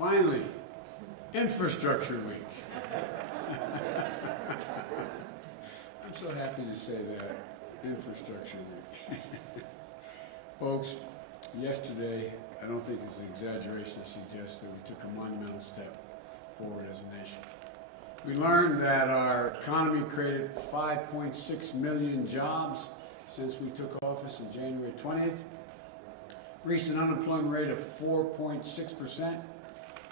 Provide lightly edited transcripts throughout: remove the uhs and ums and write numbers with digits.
Finally, Infrastructure Week. I'm so happy to say that, Infrastructure Week. Folks, yesterday, I don't think it's an exaggeration to suggest that we took a monumental step forward as a nation. We learned that our economy created 5.6 million jobs since we took office on January 20th, reached an unemployment rate of 4.6%,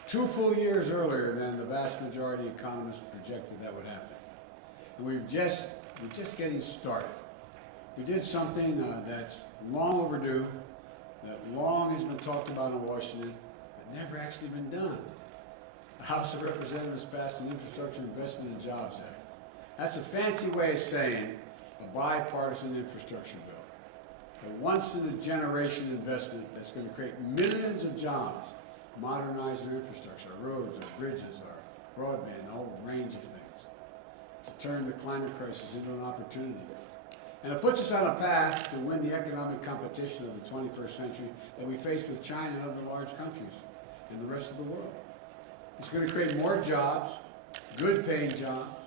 2 full years earlier than the vast majority of economists projected that would happen. And we're just getting started. We did something that's long overdue, that long has been talked about in Washington, but never actually been done. The House of Representatives passed an Infrastructure Investment and Jobs Act. That's a fancy way of saying a bipartisan infrastructure bill. A once-in-a-generation investment that's going to create millions of jobs, modernize our infrastructure, our roads, our bridges, our broadband, a whole range of things, to turn the climate crisis into an opportunity. And it puts us on a path to win the economic competition of the 21st century that we face with China and other large countries and the rest of the world. It's going to create more jobs, good-paying jobs,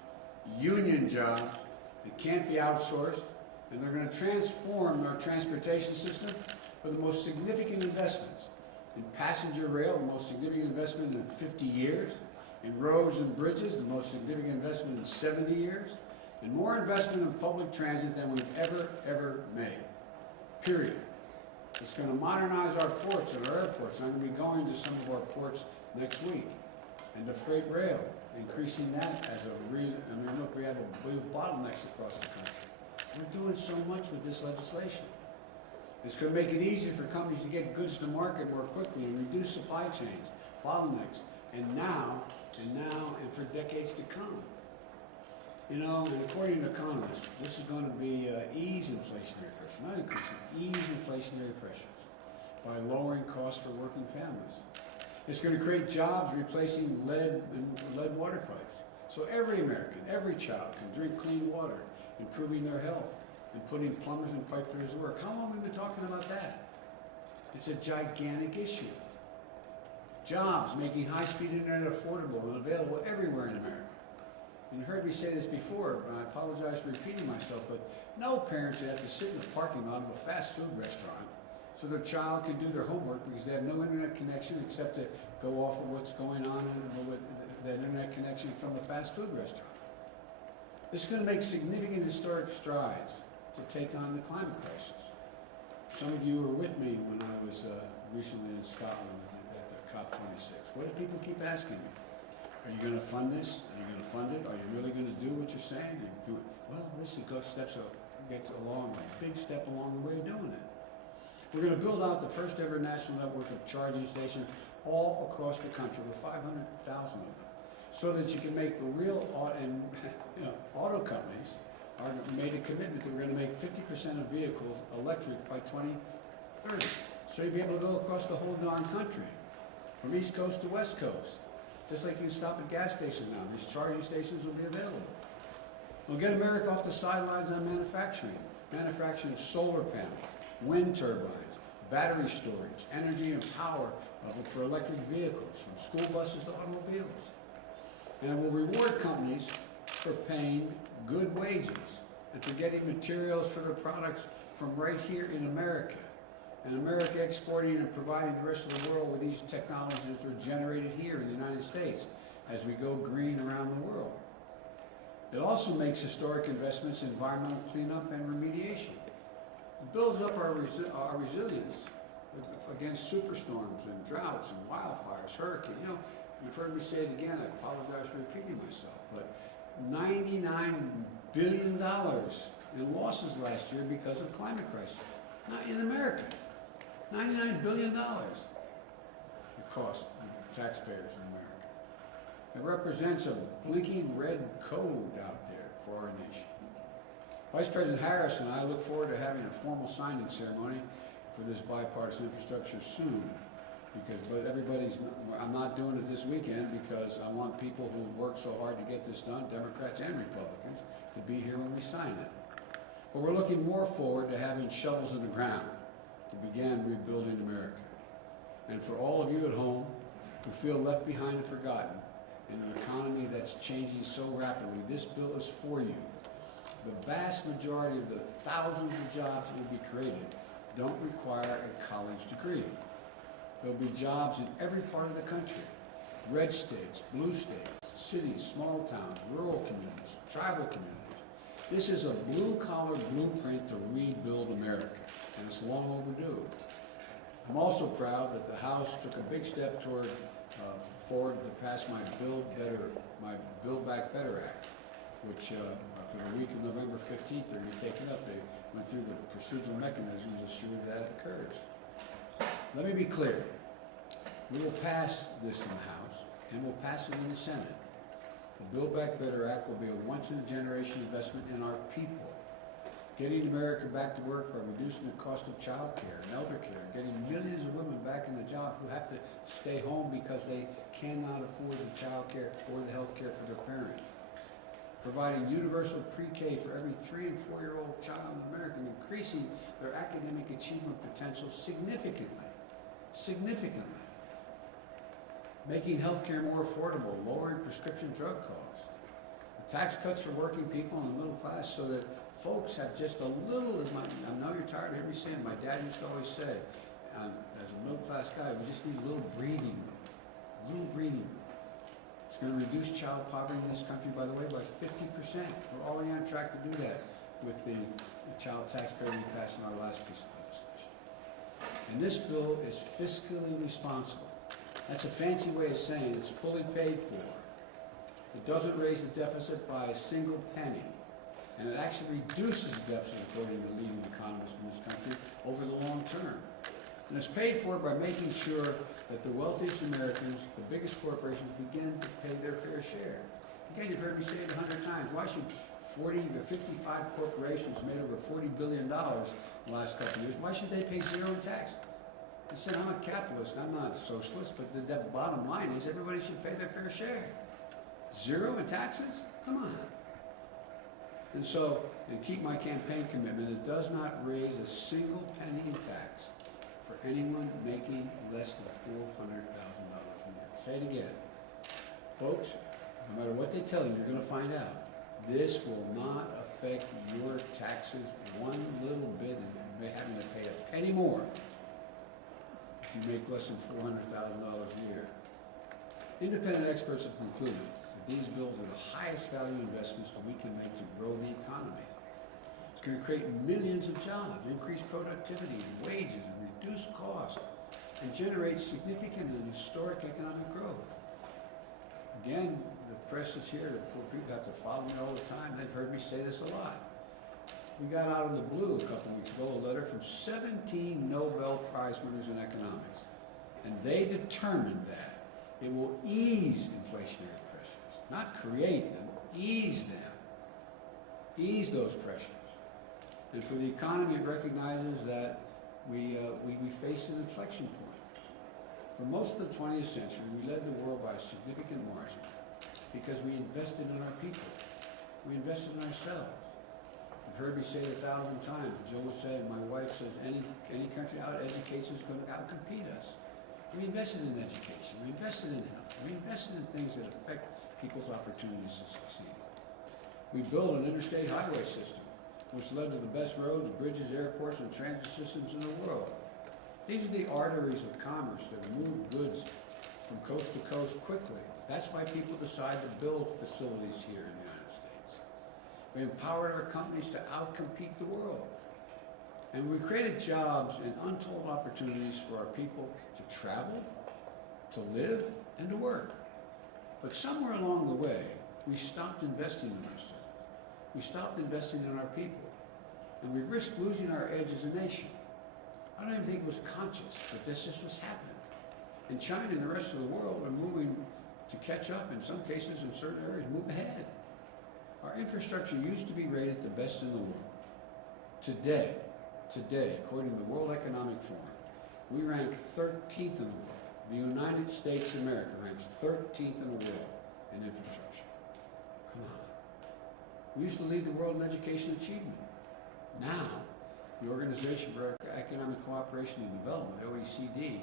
union jobs that can't be outsourced, and they're going to transform our transportation system with the most significant investments in passenger rail, the most significant investment in 50 years, in roads and bridges, the most significant investment in 70 years, and more investment in public transit than we've ever made, period. It's going to modernize our ports and our airports. I'm going to be going to some of our ports next week. And the freight rail, increasing that as a reason. I mean, look, we have bottlenecks across the country. We're doing so much with this legislation. It's going to make it easier for companies to get goods to market more quickly and reduce supply chains, bottlenecks, and now, and for decades to come. You know, and according to economists, this is going to be ease inflationary pressure, not increasing, ease inflationary pressures by lowering costs for working families. It's going to create jobs replacing lead water pipes. So every American, every child can drink clean water, improving their health, and putting plumbers and pipe fitters to work. How long have we been talking about that? It's a gigantic issue. Jobs, making high-speed internet affordable and available everywhere in America. And you heard me say this before, but I apologize for repeating myself, but no parent should have to sit in the parking lot of a fast food restaurant so their child can do their homework because they have no internet connection except to go off of what's going on with that internet connection from the fast food restaurant. This is going to make significant historic strides to take on the climate crisis. Some of you were with me when I was recently in Scotland at the COP26. What do people keep asking me? Are you going to fund this? Are you going to fund it? Are you really going to do what you're saying? Well, this goes steps up, gets along, a big step along the way of doing it. We're going to build out the first ever national network of charging stations all across the country with 500,000 of them, so that you can make a real, and auto companies are made a commitment that we're going to make 50% of vehicles electric by 2030. So you'll be able to go across the whole darn country, from East Coast to West Coast. Just like you can stop at gas stations now, these charging stations will be available. We'll get America off the sidelines on manufacturing solar panels, wind turbines, battery storage, energy and power for electric vehicles, from school buses to automobiles. And it will reward companies for paying good wages and for getting materials for their products from right here in America. And America exporting and providing the rest of the world with these technologies that are generated here in the United States as we go green around the world. It also makes historic investments in environmental cleanup and remediation. It builds up our resilience against superstorms and droughts and wildfires, hurricanes. You know, you've heard me say it again, I apologize for repeating myself, but $99 billion in losses last year because of climate crisis. Not in America. $99 billion it cost taxpayers in America. It represents a blinking red code out there for our nation. Vice President Harris and I look forward to having a formal signing ceremony for this bipartisan infrastructure soon. I'm not doing it this weekend because I want people who work so hard to get this done, Democrats and Republicans, to be here when we sign it. But we're looking more forward to having shovels in the ground to begin rebuilding America. And for all of you at home, who feel left behind and forgotten in an economy that's changing so rapidly, this bill is for you. The vast majority of the thousands of jobs that will be created don't require a college degree. There'll be jobs in every part of the country: red states, blue states, cities, small towns, rural communities, tribal communities. This is a blue-collar blueprint to rebuild America, and it's long overdue. I'm also proud that the House took a big step forward to pass my Build Back Better Act, which for the week of November 15th, they're going to be taken up. They went through the procedural mechanisms to ensure that occurs. Let me be clear. We will pass this in the House, and we'll pass it in the Senate. The Build Back Better Act will be a once-in-a-generation investment in our people, getting America back to work by reducing the cost of child care and elder care, getting millions of women back in the job who have to stay home because they cannot afford the child care or the health care for their parents, providing universal pre-K for every 3- and 4-year-old child in America, and increasing their academic achievement potential significantly, making health care more affordable, lowering prescription drug costs, tax cuts for working people and the middle class so that folks have just a little, I know you're tired of hearing me saying, my dad used to always say, as a middle class guy, we just need a little breathing room. It's going to reduce child poverty in this country, by the way, by 50%. We're already on track to do that with the child tax credit we passed in our last piece of legislation. And this bill is fiscally responsible. That's a fancy way of saying it's fully paid for. It doesn't raise the deficit by a single penny, and it actually reduces the deficit, according to leading economists in this country, over the long term. And it's paid for by making sure that the wealthiest Americans, the biggest corporations, begin to pay their fair share. Again, you've heard me say it 100 times. Why should 40 or 55 corporations made over $40 billion in the last couple of years, why should they pay zero in tax? I said, I'm a capitalist, I'm not a socialist, but the bottom line is everybody should pay their fair share. Zero in taxes? Come on. And so, and keep my campaign commitment, it does not raise a single penny in tax for anyone making less than $400,000 a year. Say it again. Folks, no matter what they tell you, you're going to find out. This will not affect your taxes one little bit, and you may having to pay a penny more if you make less than $400,000 a year. Independent experts have concluded that these bills are the highest value investments that we can make to grow the economy. It's going to create millions of jobs, increase productivity and wages, and reduce costs, and generate significant and historic economic growth. Again, the press is here. The poor people have to follow me all the time. They've heard me say this a lot. We got out of the blue a couple of weeks ago a letter from 17 Nobel Prize winners in economics, and they determined that it will ease inflationary pressures, not create them, ease them, ease those pressures. And for the economy, it recognizes that we face an inflection point. For most of the 20th century, we led the world by a significant margin because we invested in our people. We invested in ourselves. You've heard me say it 1,000 times. Jill would say, my wife says, any country out educates is going to outcompete us. We invested in education. We invested in health. We invested in things that affect people's opportunities to succeed. We built an interstate highway system, which led to the best roads, bridges, airports, and transit systems in the world. These are the arteries of commerce that move goods from coast to coast quickly. That's why people decide to build facilities here in the United States. We empowered our companies to outcompete the world. And we created jobs and untold opportunities for our people to travel, to live, and to work. But somewhere along the way, we stopped investing in ourselves. We stopped investing in our people. And we risked losing our edge as a nation. I don't even think it was conscious, but this is what's happening. And China and the rest of the world are moving to catch up, in some cases, in certain areas, move ahead. Our infrastructure used to be rated the best in the world. Today, according to the World Economic Forum, we rank 13th in the world. The United States of America ranks 13th in the world in infrastructure. Come on. We used to lead the world in education achievement. Now, the Organization for Economic Cooperation and Development, OECD,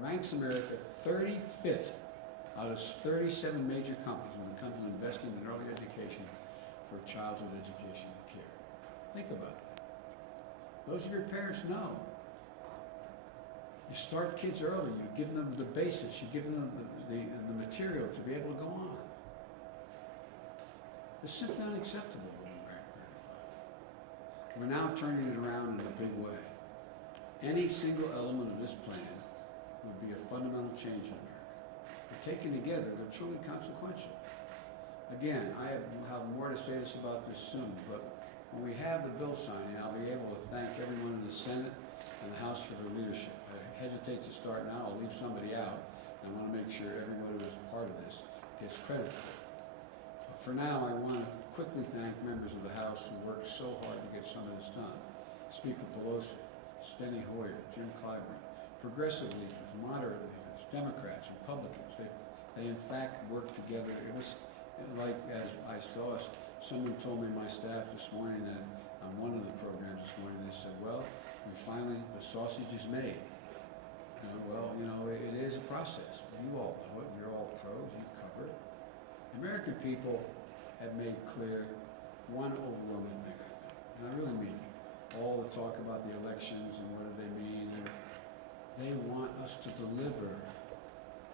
ranks America 35th out of 37 major companies when it comes to investing in early education for childhood education and care. Think about that. Those of your parents know. You start kids early, you give them the basics, you give them the material to be able to go on. It's simply unacceptable when we're at 35. We're now turning it around in a big way. Any single element of this plan would be a fundamental change in America. But taken together, they're truly consequential. Again, I have more to say about this soon, but when we have the bill signing, I'll be able to thank everyone in the Senate and the House for their leadership. I hesitate to start now, I'll leave somebody out. I want to make sure everyone who is a part of this gets credit for it. But for now, I want to quickly thank members of the House who worked so hard to get some of this done. Speaker Pelosi, Steny Hoyer, Jim Clyburn, progressive leaders, moderate leaders, Democrats, Republicans. They in fact worked together. It was like, as I saw, someone told me, my staff this morning, that on one of the programs this morning, they said, well, we finally, the sausage is made. Well, it is a process. You all know it. You're all pros. You cover it. The American people have made clear one overwhelming thing, I think, and I really mean it. All the talk about the elections and what do they mean, and they want us to deliver.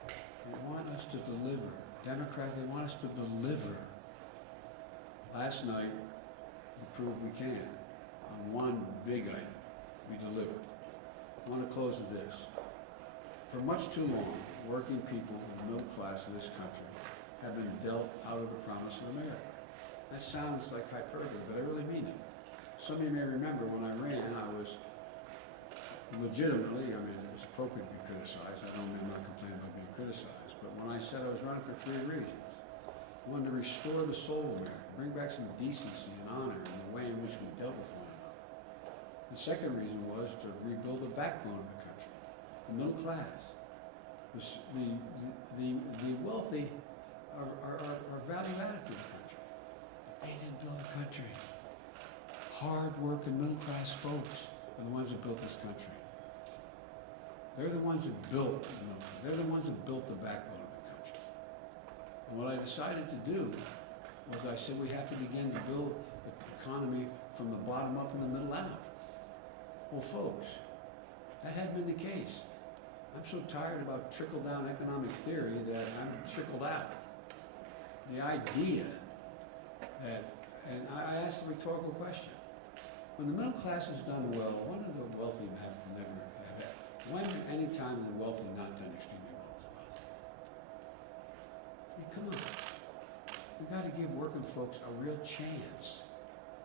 They want us to deliver. Democrats, they want us to deliver. Last night, we proved we can. On one big item, we delivered. I want to close with this. For much too long, working people in the middle class of this country have been dealt out of the promise of America. That sounds like hyperbole, but I really mean it. Some of you may remember when I ran, I was legitimately, it was appropriate to be criticized. I'm not complaining about being criticized, but when I said I was running for 3 reasons. I wanted to restore the soul of America, bring back some decency and honor in the way in which we dealt with one another. The second reason was to rebuild the backbone of the country, the middle class. The wealthy are value added to the country. But they didn't build the country. Hard-working middle-class folks are the ones that built this country. They're the ones that built the middle class. They're the ones that built the backbone of the country. And what I decided to do was I said we have to begin to build the economy from the bottom up and the middle out. Well, folks, that hadn't been the case. I'm so tired about trickle-down economic theory that I'm trickled out. The idea that, and I asked a rhetorical question. When the middle class has done well, when do the wealthy have never have had? When, any time, the wealthy not done extremely well as well? Come on. We've got to give working folks a real chance.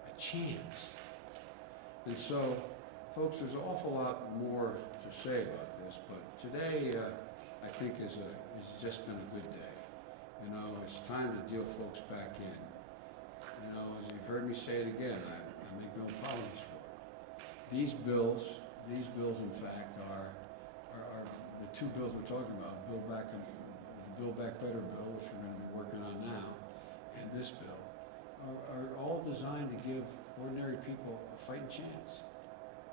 A chance. And so, folks, there's an awful lot more to say about this, but today, I think, is just been a good day. It's time to deal folks back in. As you've heard me say it again, I make no apologies for it. These bills, in fact, are the 2 bills we're talking about, the Build Back Better bill, which we're going to be working on now, and this bill, are all designed to give ordinary people a fighting chance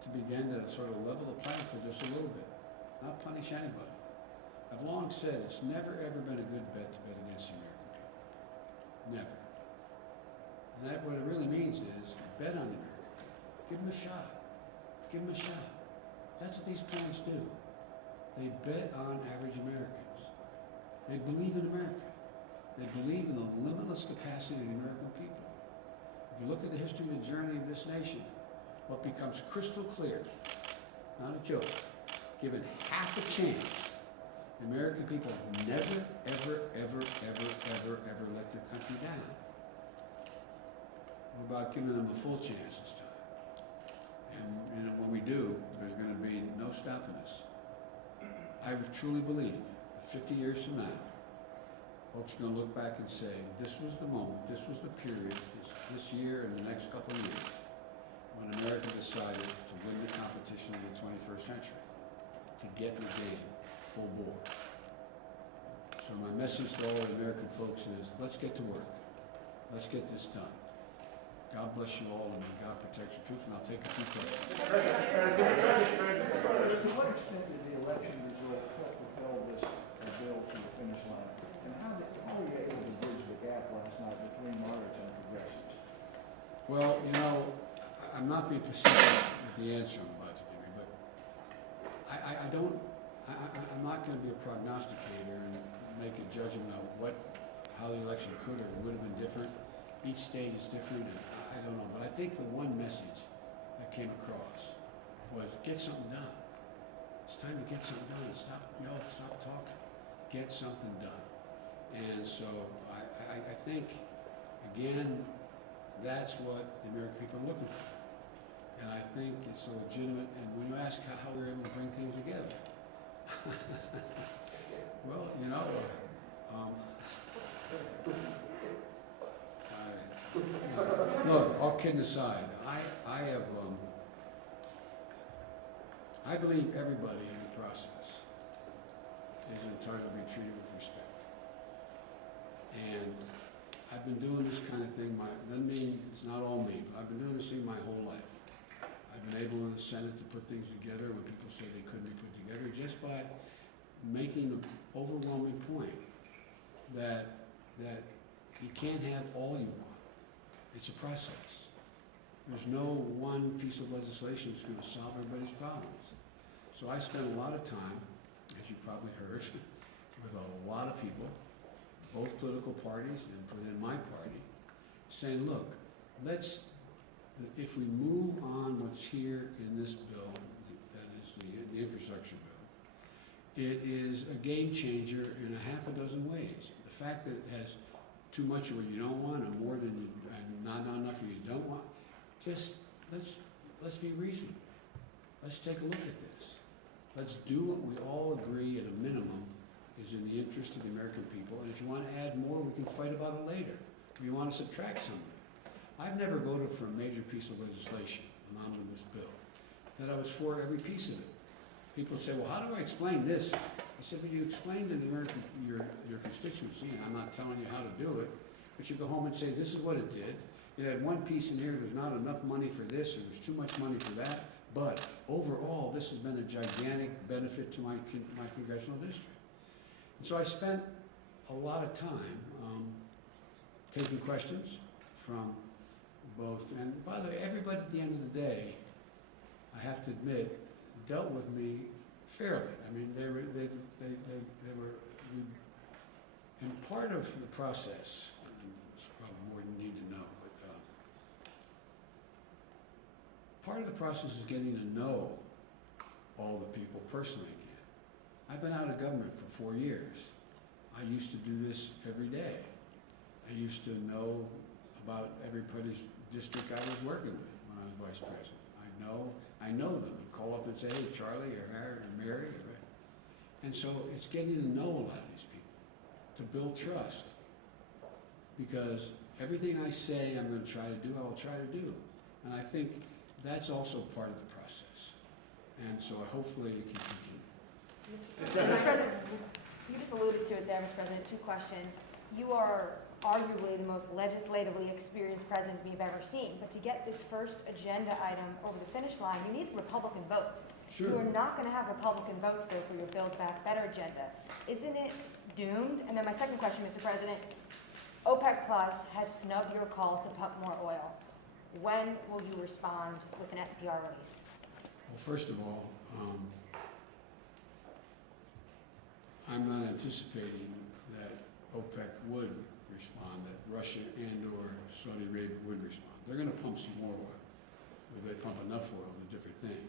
to begin to sort of level the playing field just a little bit, not punish anybody. I've long said it's never ever been a good bet to bet against the American people. Never. And that, what it really means is, bet on the American people. Give them a shot. Give them a shot. That's what these plans do. They bet on average Americans. They believe in America. They believe in the limitless capacity of the American people. If you look at the history and the journey of this nation, what becomes crystal clear, not a joke, given half a chance, the American people never, ever, ever, ever, ever, ever let their country down. What about giving them a full chance this time? And when we do, there's going to be no stopping us. I truly believe that 50 years from now, folks are going to look back and say, this was the moment, this was the period, this year and the next couple of years, when America decided to win the competition of the 21st century, to get in the game full bore. So my message to all the American folks is, let's get to work. Let's get this done. God bless you all, and may God protect your troops, and I'll take a few questions. To what extent did the election result help three moderates and progressives. Well, you know, I'm not being facetious with the answer I'm about to give you, but I'm not going to be a prognosticator and make a judgment of how the election could or would have been different. Each state is different, and I don't know. But I think the one message that came across was get something done. It's time to get something done. Stop talking. Get something done. And so I think, again, that's what the American people are looking for. And I think it's a legitimate, and when you ask how we're able to bring things together, well, you know, look, all kidding aside, I believe everybody in the process is entitled to be treated with respect. And I've been doing this kind of thing, doesn't mean it's not all me, but I've been doing this thing my whole life. I've been able in the Senate to put things together when people say they couldn't be put together, just by making the overwhelming point that you can't have all you want. It's a process. There's no one piece of legislation that's going to solve everybody's problems. So I spent a lot of time, as you probably heard, with a lot of people, both political parties and within my party, saying, look, if we move on what's here in this bill, that is the infrastructure bill, it is a game changer in a half a dozen ways. The fact that it has too much of what you don't want and more than you, and not enough of what you don't want, just let's be reasonable. Let's take a look at this. Let's do what we all agree at a minimum is in the interest of the American people. And if you want to add more, we can fight about it later. If you want to subtract something. I've never voted for a major piece of legislation, an omnibus bill, that I was for every piece of it. People say, well, how do I explain this? I said, well, you explain to the American, your constituency, and I'm not telling you how to do it, but you go home and say, this is what it did. It had one piece in here, there's not enough money for this, or there's too much money for that, but overall, this has been a gigantic benefit to my congressional district. And so I spent a lot of time taking questions from both, and by the way, everybody at the end of the day, I have to admit, dealt with me fairly. I mean, they were, and part of the process, and it's probably more than you need to know, but part of the process is getting to know all the people personally again. I've been out of government for 4 years. I used to do this every day. I used to know about everybody's district I was working with when I was vice president. I know them. You call up and say, hey, Charlie or Harry or Mary. And so it's getting to know a lot of these people, to build trust. Because everything I say I'm going to try to do, I will try to do. And I think that's also part of the process. And so hopefully we can continue. Mr. President, you just alluded to it there, Mr. President. 2 questions. You are arguably the most legislatively experienced president we've ever seen. But to get this first agenda item over the finish line, you need Republican votes. Sure. You are not going to have Republican votes, though, for your Build Back Better agenda. Isn't it doomed? And then my second question, Mr. President, OPEC Plus has snubbed your call to pump more oil. When will you respond with an SPR release? Well, first of all, I'm not anticipating that OPEC would respond, that Russia and or Saudi Arabia would respond. They're going to pump some more oil. Whether they pump enough oil is a different thing.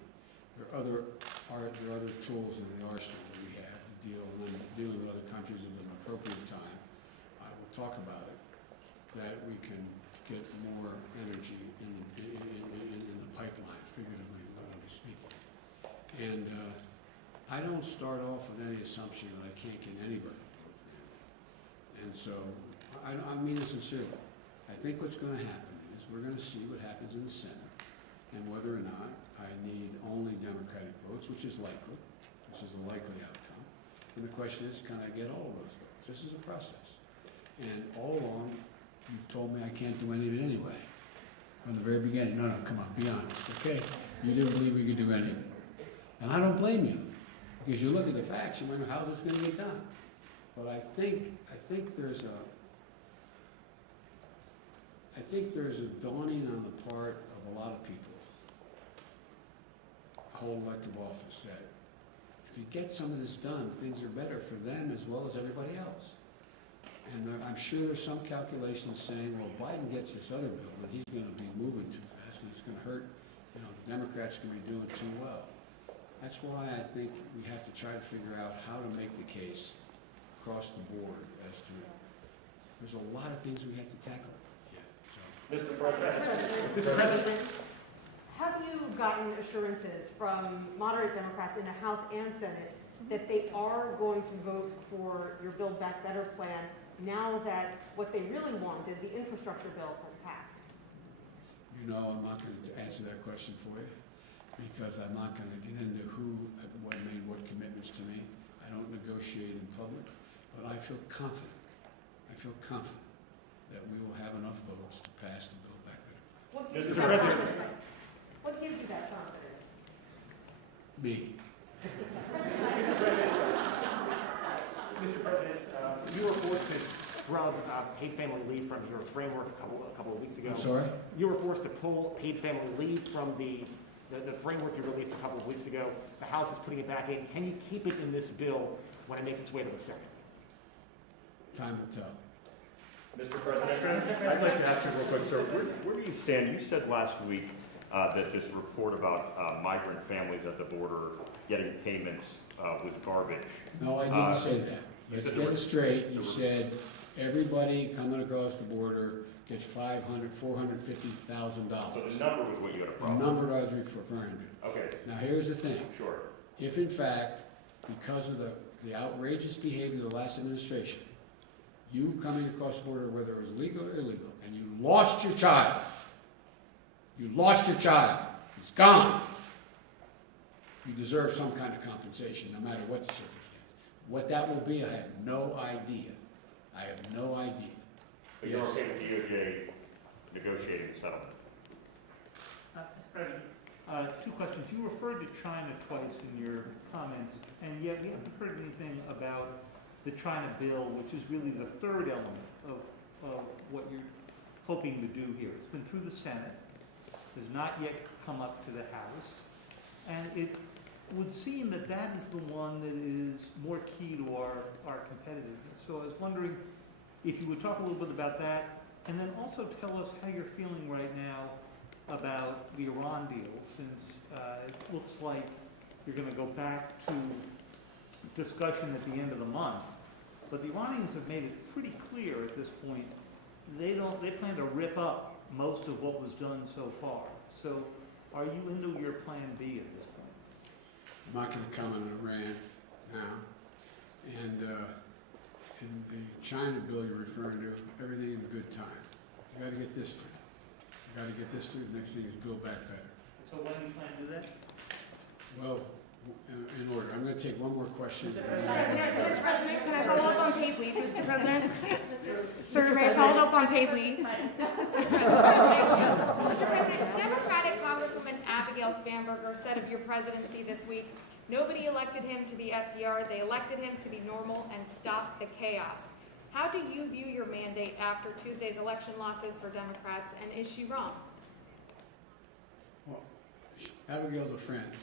There are other tools in the arsenal that we have to deal with other countries at an appropriate time. I will talk about it, that we can get more energy in the pipeline, figuratively speaking. And I don't start off with any assumption that I can't get anybody to vote for him. And so, I mean it sincerely. I think what's going to happen is we're going to see what happens in the Senate and whether or not I need only Democratic votes, which is likely, which is a likely outcome. And the question is, can I get all of those votes? This is a process. And all along, you told me I can't do any of it anyway. From the very beginning. No, come on, be honest, okay? You didn't believe we could do any of it. And I don't blame you. Because you look at the facts, you wonder how this is going to get done. But I think there's I think there's a dawning on the part of a lot of people, whole elective office, that if you get some of this done, things are better for them as well as everybody else. And I'm sure there's some calculations saying, well, Biden gets this other bill, and he's going to be moving too fast, and it's going to hurt, the Democrats are going to be doing too well. That's why I think we have to try to figure out how to make the case across the board as to, there's a lot of things we have to tackle yet, so. Mr. President. Mr. President. Have you gotten assurances from moderate Democrats in the House and Senate that they are going to vote for your Build Back Better plan now that what they really wanted, the infrastructure bill, has passed? I'm not going to answer that question for you because I'm not going to get into who made what commitments to me. I don't negotiate in public, but I feel confident. That we will have enough votes to pass the Build Back Better. What gives you Mr. that President. confidence? What gives you that confidence? Me. Mr. President, you were forced to scrub paid family leave from your framework a couple of weeks ago. I'm sorry? You were forced to pull paid family leave from the framework you released a couple of weeks ago. The House is putting it back in. Can you keep it in this bill when it makes its way to the Senate? Time will tell. Mr. President, I'd like to ask you real quick, sir, where do you stand? You said last week that this report about migrant families at the border getting payments was garbage. No, I didn't say that. Let's get it straight. You said everybody coming across the border gets $450,000. So the number was what you had a The problem with? number I was referring to. Okay, Now here's the thing. sure. If in fact, because of the outrageous behavior of the last administration, you coming across the border, whether it was legal or illegal, and you lost your child, it's gone, you deserve some kind of compensation, no matter what the circumstance. What that will be, I have no idea. But you're okay with DOJ negotiating the settlement? President, two questions. You referred to China twice in your comments, and yet we haven't heard anything about the China bill, which is really the third element of what you're hoping to do here. It's been through the Senate, has not yet come up to the House, and it would seem that that is the one that is more key to our competitiveness. So I was wondering if you would talk a little bit about that, and then also tell us how you're feeling right now about the Iran deal, since it looks like you're going to go back to discussion at the end of the month. But the Iranians have made it pretty clear at this point they plan to rip up most of what was done so far. So are you into your plan B at this point? I'm not going to comment on Iran now. And in the China bill you're referring to, everything in good time. You got to get this through. The next thing is Build Back Better. So when do you plan to do that? Well, in order. I'm going to take one more question. Mr. President, can I follow up on paid leave, Mr. President? Sir, may I follow up on paid leave? Mr. President, Democratic Congresswoman Abigail Spanberger said of your presidency this week, nobody elected him to be FDR, they elected him to be normal and stop the chaos. How do you view your mandate after Tuesday's election losses for Democrats, and is she wrong? Well, Abigail's a friend.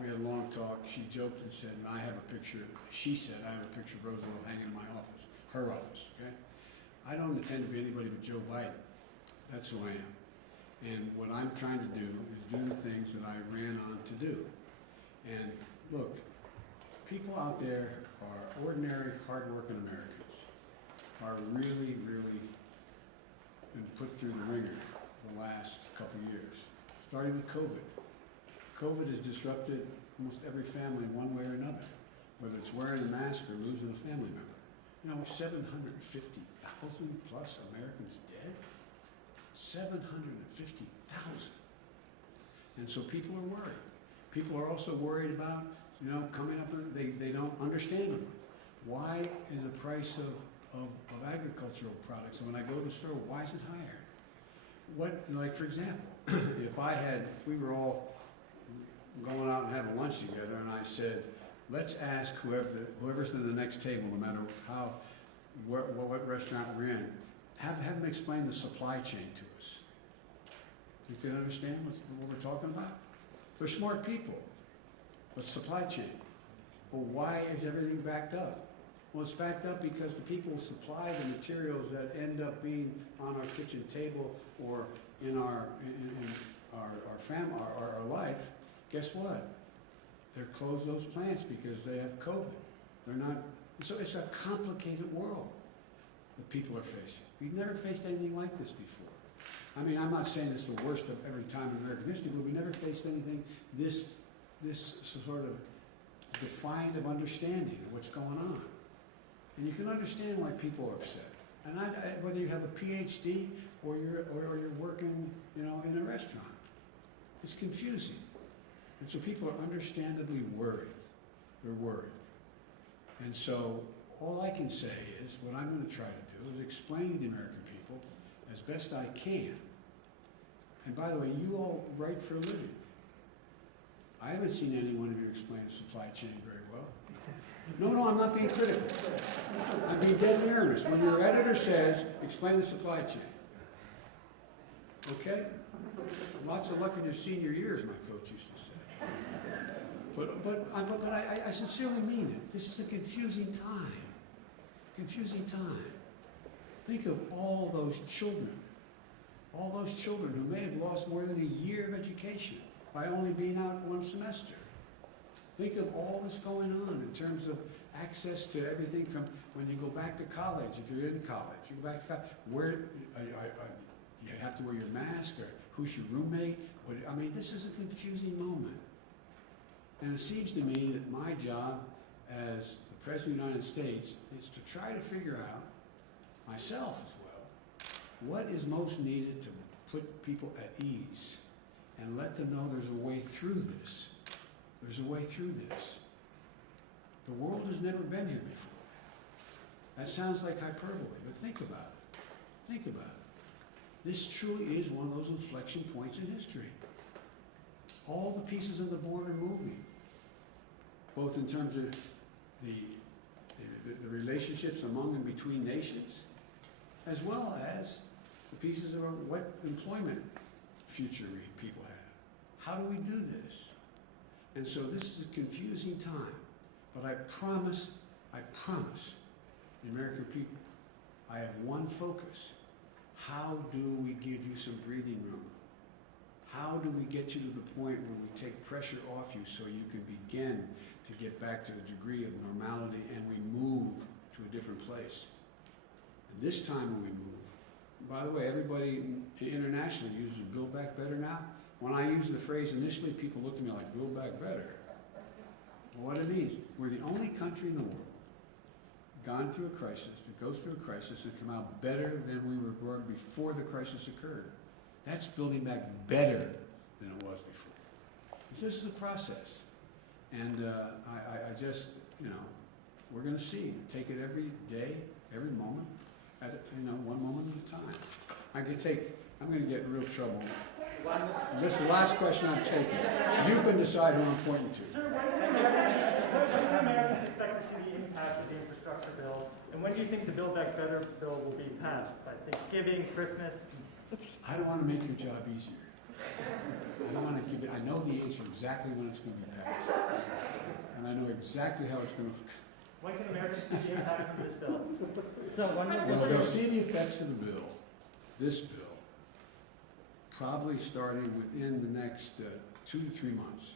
We had a long talk. She joked and said, I have a picture, she said, I have a picture of Roosevelt hanging in my office, her office, okay? I don't intend to be anybody but Joe Biden. That's who I am. And what I'm trying to do is do the things that I ran on to do. And look, people out there are ordinary, hardworking Americans, are really, really been put through the ringer the last couple of years, starting with COVID. COVID has disrupted almost every family one way or another, whether it's wearing a mask or losing a family member. 750,000 plus Americans dead? 750,000. And so people are worried. People are also worried about, coming up, they don't understand them. Why is the price of agricultural products, when I go to the store, why is it higher? Like for example, if we were all going out and having lunch together, and I said, let's ask whoever's at the next table, no matter what restaurant we're in, have them explain the supply chain to us. You can understand what we're talking about? They're smart people, but supply chain. Well, why is everything backed up? Well, it's backed up because the people supply the materials that end up being on our kitchen table or in our life. Guess what? They're closed those plants because they have COVID. They're not. So it's a complicated world that people are facing. We've never faced anything like this before. I mean, I'm not saying it's the worst of every time in American history, but we never faced anything this sort of defiant of understanding of what's going on. And you can understand why people are upset. And whether you have a PhD or you're working, in a restaurant, it's confusing. And so people are understandably worried. They're worried. And so all I can say is what I'm going to try to do is explain to the American people as best I can. And by the way, you all write for a living. I haven't seen any one of you explain the supply chain very well. No, I'm not being critical. I'm being deadly earnest. When your editor says, explain the supply chain. Okay? Lots of luck in your senior years, my coach used to say. But I sincerely mean it. This is a confusing time. Confusing time. Think of all those children who may have lost more than a year of education by only being out one semester. Think of all that's going on in terms of access to everything from when you go back to college, if you're in college, you go back to college, where you have to wear your mask, or who's your roommate? This is a confusing moment. And it seems to me that my job as the President of the United States is to try to figure out, myself as well, what is most needed to put people at ease and let them know there's a way through this. There's a way through this. The world has never been here before. That sounds like hyperbole, but think about it. Think about it. This truly is one of those inflection points in history. All the pieces of the board are moving, both in terms of the relationships among and between nations, as well as the pieces of what employment future people have. How do we do this? And so this is a confusing time, but I promise the American people, I have one focus. How do we give you some breathing room? How do we get you to the point where we take pressure off you so you can begin to get back to the degree of normality and we move to a different place? And this time when we move, by the way, everybody internationally uses Build Back Better now. When I used the phrase initially, people looked at me like, Build Back Better. Well, what it means, we're the only country in the world gone through a crisis, that goes through a crisis and come out better than we were before the crisis occurred. That's building back better than it was before. This is the process. And I just, we're going to see. Take it every day, every moment, one moment at a time. I'm going to get in real trouble. This is the last question I'm taking. You can decide who I'm pointing to. Sir, when do Americans expect to see the impact of the infrastructure bill? And when do you think the Build Back Better bill will be passed? By Thanksgiving, Christmas? I don't want to make your job easier. I don't want to give it. I know the answer exactly when it's going to be passed. And I know exactly how it's going to. When can Americans see the impact of this bill? So Well, they'll see the effects of the bill, this bill, probably starting within the next 2 to 3 months,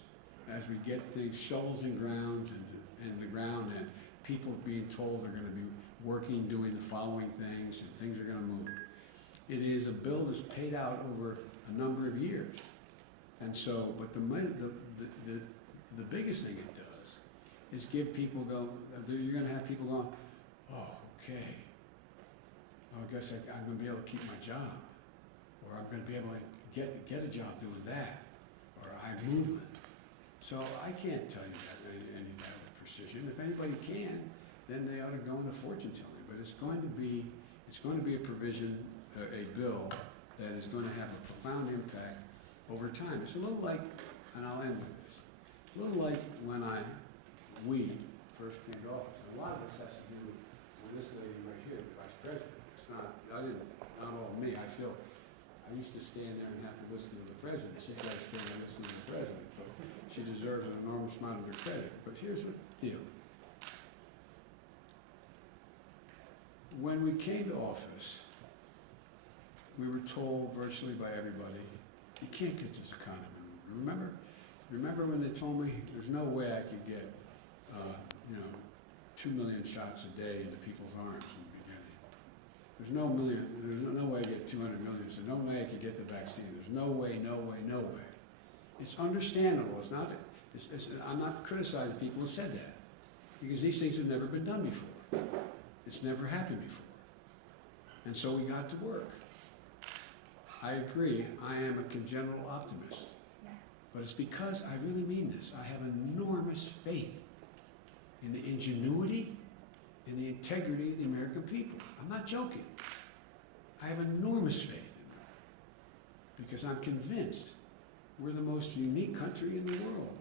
as we get things, shovels in ground and the ground, and people being told they're going to be working, doing the following things, and things are going to move. It is a bill that's paid out over a number of years. And so, but the biggest thing it does is give people you're going to have people going, oh, okay, well, I guess I'm going to be able to keep my job, or I'm going to be able to get a job doing that, or I'm moving. So I can't tell you that any of that with precision. If anybody can, then they ought to go into fortune telling. But it's going to be a provision, a bill that is going to have a profound impact over time. It's a little like, and I'll end with this, a little like when we first came to office. And a lot of this has to do with this lady right here, the vice president. It's not all me. I used to stand there and have to listen to the president. She's got to stand there and listen to the president, but she deserves an enormous amount of the credit. But here's the deal. When we came to office, we were told virtually by everybody, you can't get this economy moving. Remember when they told me there's no way I could get, 2 million shots a day into people's arms in the beginning. There's no way I get 200 million. There's no way I could get the vaccine. There's no way. It's understandable. I'm not criticizing people who said that, because these things have never been done before. It's never happened before. And so we got to work. I agree, I am a congenital optimist. But it's because I really mean this. I have enormous faith in the ingenuity and the integrity of the American people. I'm not joking. I have enormous faith in them, because I'm convinced we're the most unique country in the world.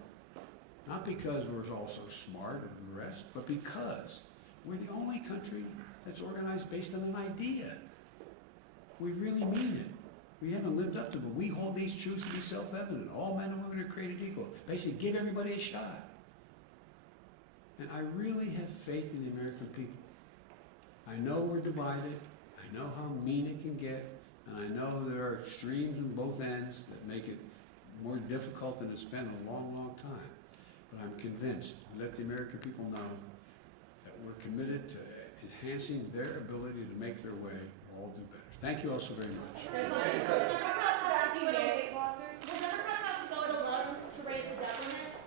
Not because we're all so smart and the rest, but because we're the only country that's organized based on an idea. We really mean it. We haven't lived up to it. We hold these truths to be self-evident. All men and women are created equal. Basically, give everybody a shot. And I really have faith in the American people. I know we're divided. I know how mean it can get. And I know there are extremes on both ends that make it more difficult than it's been in a long, long time. But I'm convinced, let the American people know that we're committed to enhancing their ability to make their way, all do better. Thank you all so very much.